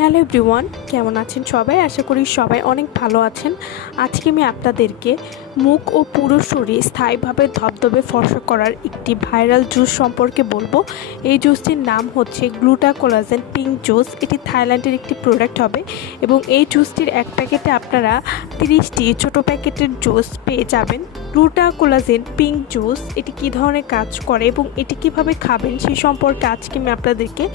Hello everyone কেমন আছেন সবাই? আশা করি সবাই অনেক ভালো আছেন। আজকে আমি আপনাদেরকে মুখ ও পুরো শরীর স্থায়ীভাবে ধবধবে ফর্সা করার একটি ভাইরাল জুস সম্পর্কে বলব। এই জুসটির নাম হচ্ছে গ্লুটা কোলাজেন পিঙ্ক জুস। এটি থাইল্যান্ডের একটি প্রোডাক্ট হবে এবং এই জুসটির এক প্যাকেটে আপনারা তিরিশটি ছোট প্যাকেটের জুস পেয়ে যাবেন। গ্লুটা কোলাজেন পিঙ্ক জুস, এটি কী ধরনের কাজ করে এবং এটি কীভাবে খাবেন সেই সম্পর্কে আজকে আমি আপনাদেরকে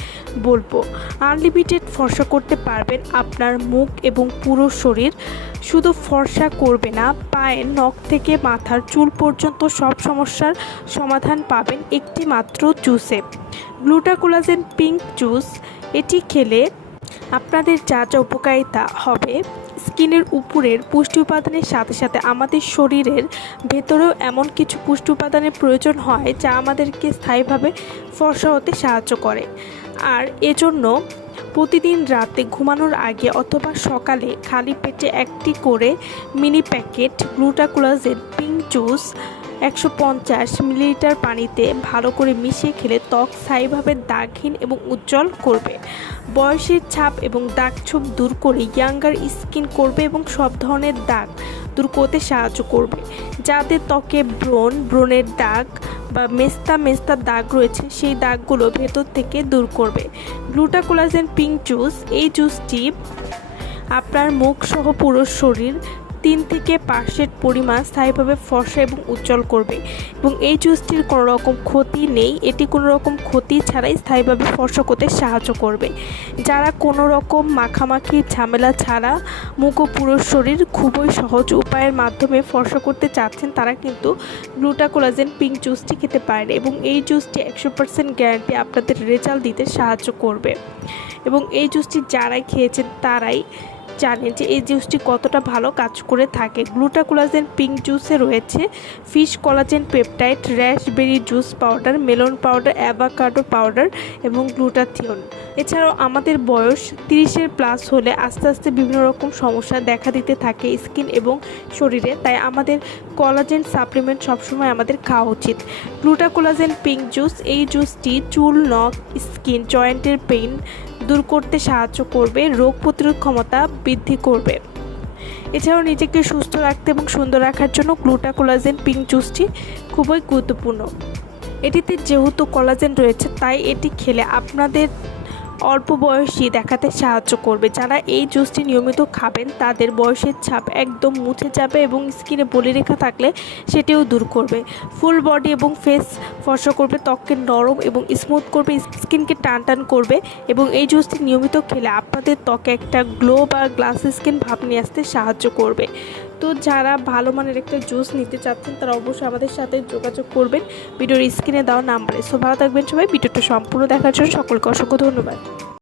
বলব। আনলিমিটেড ফর্সা করতে পারবেন আপনার মুখ এবং পুরো শরীর। শুধু ফর্সা করবে না পায়ের নখ থেকে মাথার চুল পর্যন্ত সব সমস্যার সমাধান পাবেন একটি মাত্র জুসে। গ্লুটাকোলাজেন পিঙ্ক জুস, এটি খেলে আপনাদের যা যা উপকারিতা হবে। স্কিনের উপরের পুষ্টি উপাদানের সাথে সাথে আমাদের শরীরের ভেতরেও এমন কিছু পুষ্টি উপাদানের প্রয়োজন হয় যা আমাদেরকে স্থায়ীভাবে ফর্সা হতে সাহায্য করে। আর এজন্য প্রতিদিন রাতে ঘুমানোর আগে অথবা সকালে খালি পেটে একটি করে মিনি প্যাকেট গ্লুটাকুলাজের পিঙ্ক জুস একশো পঞ্চাশ মিলিলিটার পানিতে ভালো করে মিশিয়ে খেলে ত্বক স্থায়ীভাবে দাগহীন এবং উজ্জ্বল করবে। বয়সের ছাপ এবং দাগ ছোপ দূর করে ইয়াঙ্গার স্কিন করবে এবং সব ধরনের দাগ দূর করতে সাহায্য করবে। যাদের ত্বকে ব্রণ, ব্রণের দাগ বা মেস্তা মেস্তা দাগ রয়েছে, সেই দাগগুলো ভেতর থেকে দূর করবে। গ্লুটাকোলাজেন, পিঙ্ক জুস, এই জুসটি আপনার মুখ সহ পুরো শরীর তিন থেকে পাঁচশের পরিমাণ স্থায়ীভাবে ফর্সা এবং উজ্জ্বল করবে। এবং এই জুসটির কোনো রকম ক্ষতি নেই। এটি কোনো রকম ক্ষতি ছাড়াই স্থায়ীভাবে ফর্সা করতে সাহায্য করবে। যারা কোনো রকম মাখামাখি ঝামেলা ছাড়া মুখ ও পুরো শরীর খুবই সহজ উপায়ের মাধ্যমে ফর্সা করতে চাচ্ছেন, তারা কিন্তু গ্লুটাকোলাজেন পিঙ্ক জুসটি খেতে পারেন এবং এই জুসটি একশো পার্সেন্ট গ্যারান্টি আপনাদের রেজাল্ট দিতে সাহায্য করবে। এবং এই জুসটি যারাই খেয়েছেন তারাই জানে যে এই জুসটি কতটা ভালো কাজ করে থাকে। গ্লুটাকোলাজেন, পিঙ্ক জুসে রয়েছে fish collagen, peptide, raspberry juice powder, melon powder, avocado powder এবং গ্লুটাথিয়ন। এছাড়াও আমাদের বয়স তিরিশের প্লাস হলে আস্তে আস্তে বিভিন্ন রকম সমস্যা দেখা দিতে থাকে স্কিন এবং শরীরে। তাই আমাদের কলাজেন সাপ্লিমেন্ট সবসময় আমাদের খাওয়া উচিত। গ্লুটাকোলাজেন, পিঙ্ক জুস, এই জুসটি চুল, নখ, স্কিন, জয়েন্টের পেইন দূর করতে সাহায্য করবে, রোগ প্রতিরোধ ক্ষমতা বৃদ্ধি করবে। এছাড়াও নিজেকে সুস্থ রাখতে এবং সুন্দর রাখার জন্য গ্লুটাকোলাজেন, পিঙ্ক জুসটি খুবই গুরুত্বপূর্ণ। এটিতে যেহেতু কোলাজেন রয়েছে, তাই এটি খেলে আপনাদের অল্প বয়সী দেখাতে সাহায্য করবে। যারা এই জুসটি নিয়মিত খাবেন, তাদের বয়সের ছাপ একদম মুছে যাবে এবং স্কিনে বলিরেখা থাকলে সেটিও দূর করবে। ফুল বডি এবং ফেস ফর্সা করবে, ত্বককে নরম এবং স্মুথ করবে, স্কিনকে টান টান করবে এবং এই জুসটি নিয়মিত খেলে আপনাদের ত্বকে একটা গ্লো বা গ্লাস স্কিন ভাব নিয়ে আসতে সাহায্য করবে। তো যারা ভালো মানের একটা জুস নিতে চাচ্ছেন, তারা অবশ্যই আমাদের সাথে যোগাযোগ করবেন। ভিডিওর স্ক্রিনে দেওয়া নাম্বারে। সো ভালো থাকবেন সবাই। ভিডিওটা সম্পূর্ণ দেখার জন্য সকলকে অসংখ্য ধন্যবাদ।